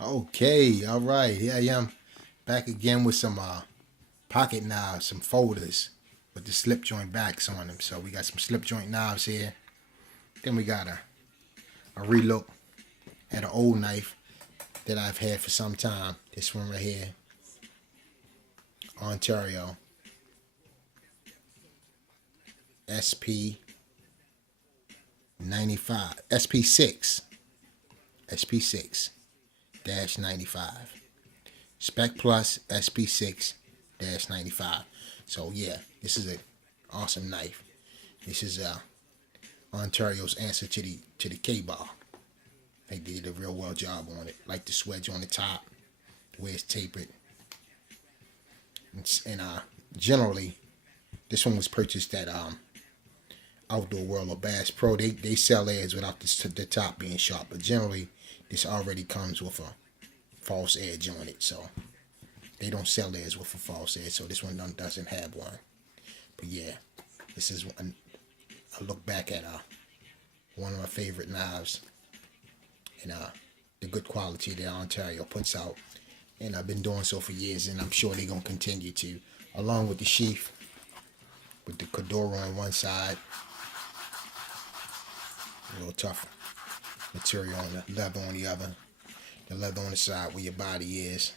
Okay, all right. Here I am back again with some pocket knives, some folders with the slip joint backs on them. So we got some slip joint knives here. Then we got a relook at an old knife that I've had for some time. This one right here, Ontario SP 95, SP6, SP6 95. Spec Plus SP6 95. So yeah, this is an awesome knife. This is Ontario's answer to the K-bar. They did a real well job on it. Like the swedge on the top, the way it's tapered, and generally this one was purchased at Outdoor World or Bass Pro. They sell theirs without the top being sharp, but generally this already comes with a false edge on it. So they don't sell theirs with a false edge. So this one doesn't have one. But yeah, this is one. I look back at one of my favorite knives and the good quality that Ontario puts out. And I've been doing so for years, and I'm sure they're going to continue to. Along with the sheath, with the Cordura on one side, a little tough material on the leather on the other. The leather on the side where your body is,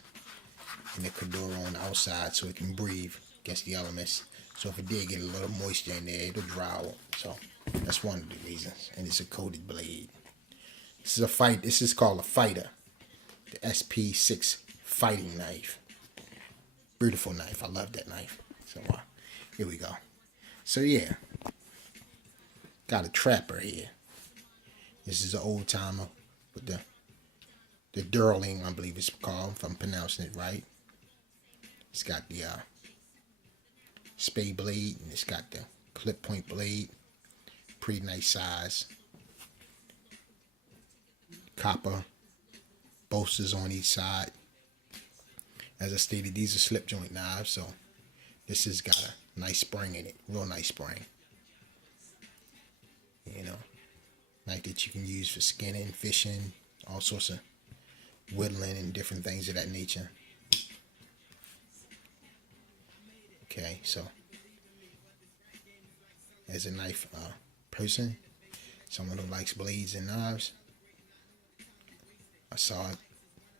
and the Cordura on the outside so it can breathe against the elements. So if it did get a little moisture in there, it'll dry out. So that's one of the reasons. And it's a coated blade. This is a fight. This is called a fighter. The SP6 fighting knife. Beautiful knife. I love that knife. So here we go. So yeah, got a trapper here. This is an old timer with the Durling, I believe it's called, if I'm pronouncing it right. It's got the spade blade, and it's got the clip point blade. Pretty nice size. Copper bolsters on each side. As I stated, these are slip joint knives, so this has got a nice spring in it, real nice spring. You know, knife that you can use for skinning, fishing, all sorts of whittling and different things of that nature. Okay, so as a knife person, someone who likes blades and knives, I saw it,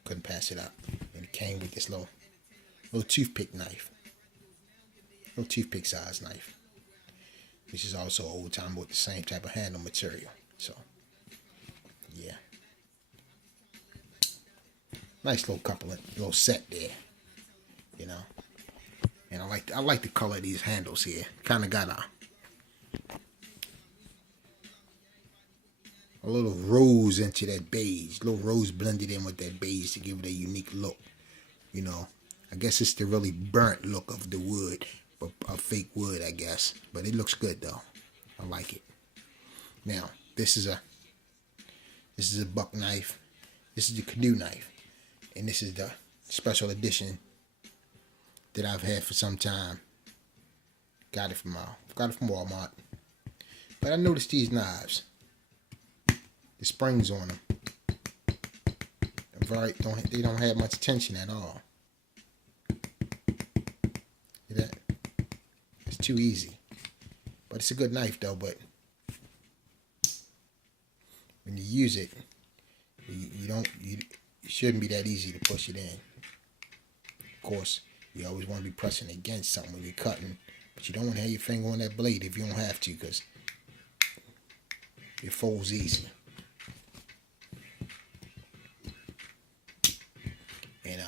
couldn't pass it up. And it came with this little toothpick knife, little toothpick size knife, which is also old time with the same type of handle material. So yeah, nice little little set there, you know. And I like the color of these handles here. Kind of got a little rose into that beige, little rose blended in with that beige to give it a unique look. You know, I guess it's the really burnt look of the wood, but a fake wood, I guess. But it looks good though. I like it. Now this is a buck knife. This is the canoe knife, and this is the special edition that I've had for some time. Got it from Walmart. But I noticed these knives, the springs on them, they don't have much tension at all. See that? It's too easy. But it's a good knife though. But when you use it, it shouldn't be that easy to push it in. Of course, you always want to be pressing against something when you're cutting, but you don't want to have your finger on that blade if you don't have to, because it folds easy. And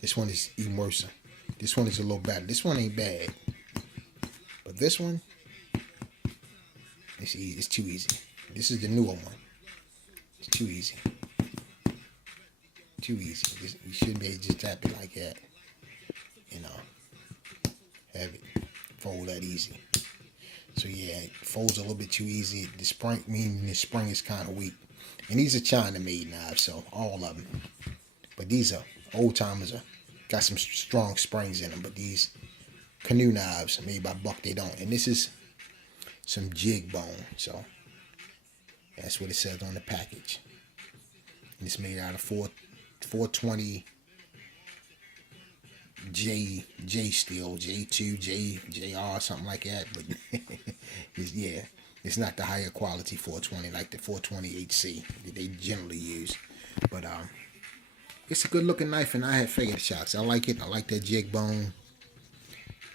this one is even worse. This one is a little better. This one ain't bad, but this one, it's too easy. This is the newer one. It's too easy. Too easy. You shouldn't be able to just tap it like that. You know, have it fold that easy. So yeah, it folds a little bit too easy. The spring is kind of weak. And these are China-made knives, so all of them. But these are old timers. Got some strong springs in them. But these canoe knives made by Buck, they don't. And this is some jig bone. So that's what it says on the package. And it's made out of 420 J steel, J2, JR, something like that. But yeah, it's not the higher quality 420 like the 420 HC that they generally use. But it's a good looking knife, and I had figured shots. I like it. I like that jig bone.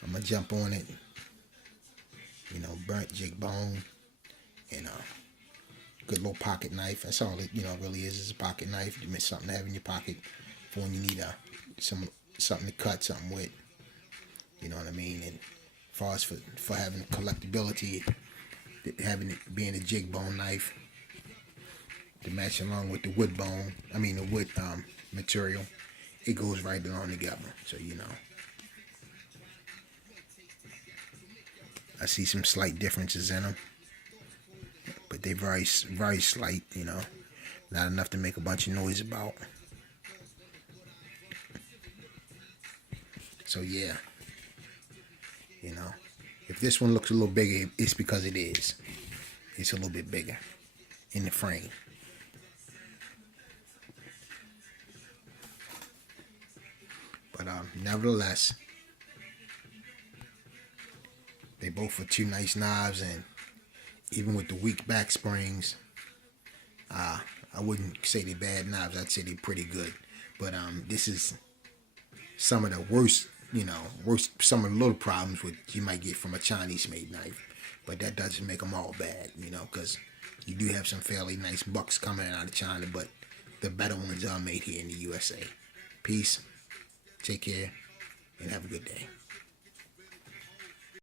I'm gonna jump on it. You know, burnt jig bone, and good little pocket knife. That's all it really is a pocket knife. You miss something to have in your pocket for when you need something to cut something with. You know what I mean? And as far as for having collectability, having it being a jig bone knife to match along with the wood bone, the wood material, it goes right along together. So I see some slight differences in them, but they very very slight. Not enough to make a bunch of noise about. So yeah, if this one looks a little bigger, it's because it is. It's a little bit bigger in the frame. But nevertheless, they both are two nice knives, and even with the weak back springs, I wouldn't say they're bad knives. I'd say they're pretty good. But this is some of the worst, some of the little problems you might get from a Chinese-made knife. But that doesn't make them all bad, because you do have some fairly nice bucks coming out of China, but the better ones are made here in the USA. Peace, take care, and have a good day.